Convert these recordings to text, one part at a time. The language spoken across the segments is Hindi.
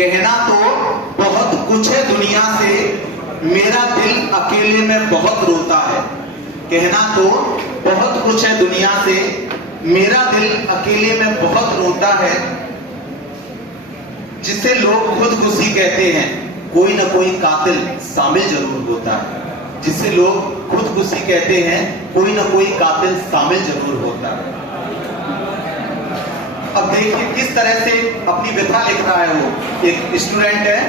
कहना तो बहुत कुछ है दुनिया से, मेरा दिल अकेले में बहुत रोता है। कहना तो बहुत कुछ है दुनिया से, मेरा दिल अकेले में बहुत रोता है। जिसे लोग खुदकुशी कहते हैं, कोई ना कोई कातिल शामिल जरूर होता है। जिसे लोग खुदकुशी कहते हैं, कोई ना कोई कातिल शामिल जरूर होता है। अब देखिए किस तरह से अपनी व्यथा लिख रहा है। वो एक स्टूडेंट है।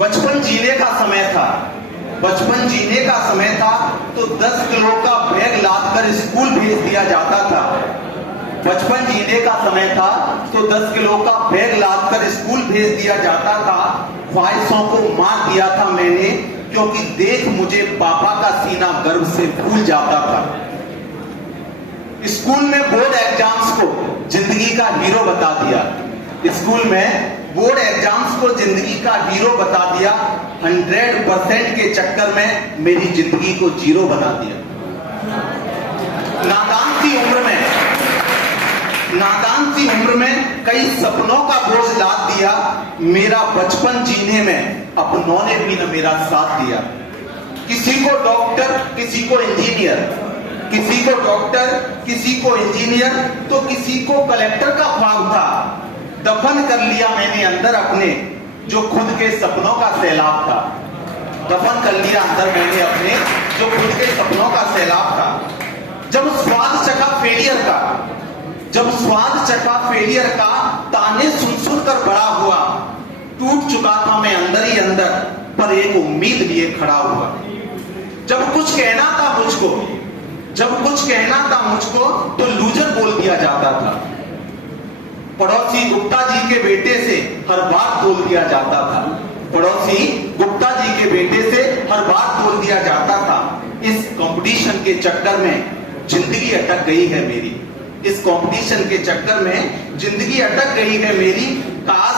बचपन जीने का समय था, बचपन जीने का समय था तो 10 किलो का बैग लादकर स्कूल भेज दिया जाता था। बचपन जीने का समय था तो 10 किलो का बैग लादकर स्कूल भेज दिया जाता था। ख्वाहिशों को मार दिया था मैंने, क्योंकि देख मुझे पापा का सीना गर्व से फूल जाता था। स्कूल में बोर्ड एग्जाम्स को जिंदगी का हीरो बता दिया। स्कूल में बोर्ड एग्जाम्स को जिंदगी का हीरो बता दिया। 100% के चक्कर में मेरी जिंदगी को जीरो बना दिया। नादान सी उम्र में कई सपनों का बोझ लाद दिया। मेरा बचपन जीने में अपनों ने भी न मेरा साथ दिया। किसी को डॉक्टर, किसी को इंजीनियर, किसी को डॉक्टर, किसी को इंजीनियर, तो किसी को कलेक्टर का ख्वाब था। दफन कर लिया मैंने अंदर अपने जो खुद के सपनों का सैलाब था। दफन कर लिया अंदर मैंने अपने जो खुद के सपनों का सैलाब था। जब स्वाद चखा फेलियर का, जब स्वाद चखा फेलियर का, ताने सुन सुन कर बड़ा हुआ। टूट चुका था मैं अंदर ही अंदर, पर एक उम्मीद लिए खड़ा हुआ। जब कुछ कहना था मुझको, जब कुछ कहना था मुझको, तो लूजर बोल दिया जाता था। पड़ोसी गुप्ता जी के बेटे से हर बात बोल दिया जाता था। पड़ोसी गुप्ता जी के बेटे से हर बात बोल दिया जाता था। इस कंपटीशन के चक्कर में जिंदगी अटक गई है मेरी। इस कंपटीशन के चक्कर में जिंदगी अटक गई है मेरी। काश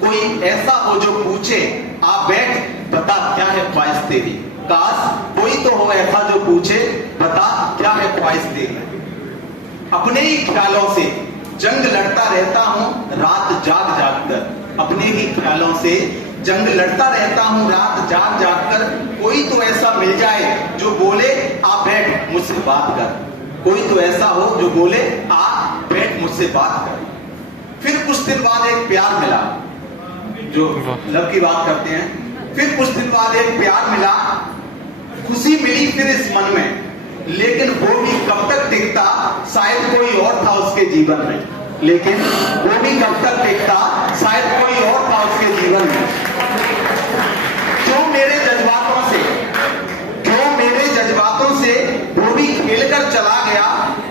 कोई ऐसा हो जो पूछे, आ बैठ बता क्या है ख्वाहिश तेरी। काश कोई तो हो ऐसा जो पूछे, बता क्या है ख्वाहिश तेरी। अपने ही ख्यालों से जंग लड़ता रहता हूं रात जाग जाग कर। अपने ही ख्यालों से जंग लड़ता रहता हूं रात जाग जाग कर। कोई तो ऐसा मिल जाए जो बोले आ बैठ मुझसे बात कर। कोई तो ऐसा हो जो बोले आ बैठ मुझसे बात कर। फिर कुछ दिन बाद एक प्यार मिला, जो लव की बात करते हैं। फिर कुछ दिन बाद एक प्यार मिला, खुशी मिली फिर इस मन में, लेकिन वो भी कब तक टिकता, शायद कोई और था उसके जीवन में। लेकिन वो भी कब तक टिकता, शायद कोई और था उसके जीवन में। जो मेरे जज्बातों से वो भी खेलकर चला गया।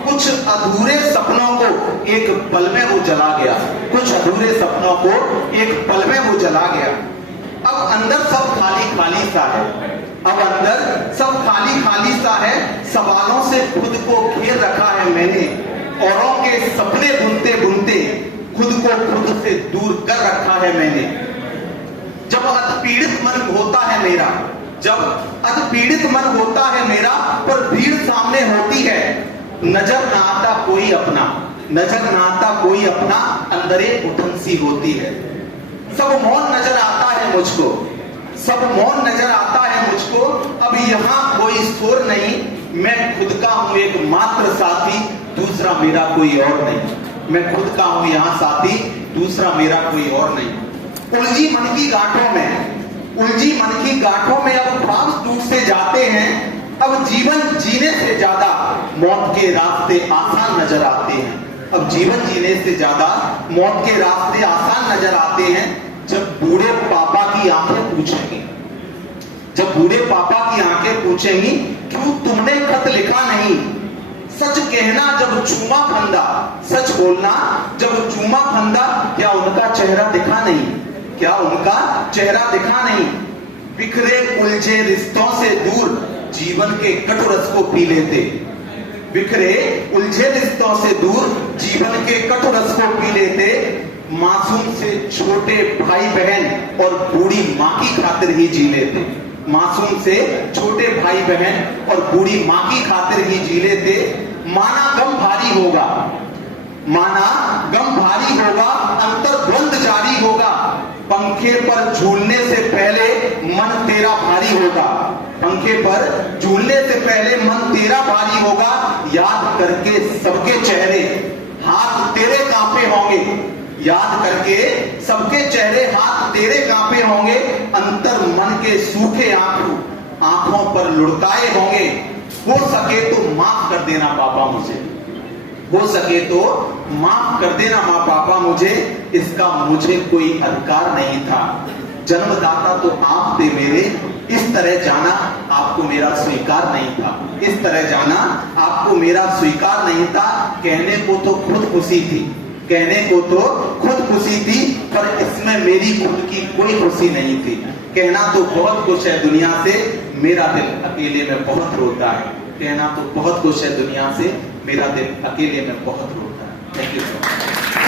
कुछ अधूरे सपनों को एक पल में वो जला गया। कुछ अधूरे सपनों को एक पल में वो जला गया। अब अंदर सब खाली खाली सा है। अब अंदर सब खाली खाली सा है। सवालों से खुद को घेर रखा है मैंने। औरों के सपने बुनते बुनते खुद को खुद से दूर कर रखा है मैंने। जब अतिपीड़ित मन होता है मेरा, जब अतिपीड़ित मन होता है मेरा, पर भीड़ सामने होती है, नजर ना आता कोई अपना, नजर ना आता कोई अपना, अंदरे उठन सी होती है। सब मौन नजर आता है मुझको, सब मौन नजर आता है मुझको। अब यहाँ कोई शोर नहीं, मैं खुद का हूँ एक मात्र साथी, दूसरा मेरा कोई और नहीं। मैं खुद का हूँ यहाँ साथी, दूसरा मेरा कोई और नहीं। उलझी मन की गांठों में, उलझी मन की गांठों में अब ख्वाब टूटते जाते हैं। अब जीवन जीने से ज्यादा मौत के रास्ते आसान नजर आते हैं। अब जीवन जीने से ज्यादा मौत के रास्ते आसान नजर आते हैं। जब बूढ़े पापा की आंखें पूछेंगी, जब बूढ़े पापा की आंखें पूछेंगी, क्यों तुमने खत लिखा नहीं। सच कहना जब चूमा फंदा, सच बोलना जब चूमा फंदा, क्या उनका चेहरा दिखा नहीं, क्या उनका चेहरा दिखा नहीं। बिखरे उलझे रिश्तों से दूर जीवन के कटु रस को पी लेते। बिखरे उलझे रिश्तों से दूर जीवन के कटु रस को पी लेते। मासूम से छोटे भाई बहन और बूढ़ी माँ की खातिर ही जी लेते। मासूम से छोटे भाई बहन और बूढ़ी माँ की खातिर ही जी लेते। माना गम भारी होगा, अंतर द्वंद जारी होगा। पंखे पर झूलने से पहले मन तेरा भारी होगा, पंखे पर झूलने से पहले मन तेरा भारी होगा, याद करके सबके चेहरे हाथ तेरे कांपे होंगे, याद करके सबके चेहरे हाथ तेरे कांपे होंगे, अंतर मन के सूखे आंखों पर लुढ़काए होंगे। हो सके तो माफ कर देना पापा मुझे, हो सके तो माफ कर देना माँ पापा मुझे, इसका मुझे कोई अधिकार नहीं था। जन्मदाता तो आप थे मेरे, इस तरह जाना आपको मेरा स्वीकार नहीं था, इस तरह जाना आपको मेरा स्वीकार नहीं था। कहने को तो खुद खुशी थी, कहने को तो खुद खुशी थी, पर इसमें मेरी खुद की कोई खुशी नहीं थी। कहना तो बहुत कुछ है दुनिया से, मेरा दिल अकेले में बहुत रोता है। कहना तो बहुत कुछ है दुनिया से, मेरा दिल अकेले में बहुत रोता है। Thank you so much.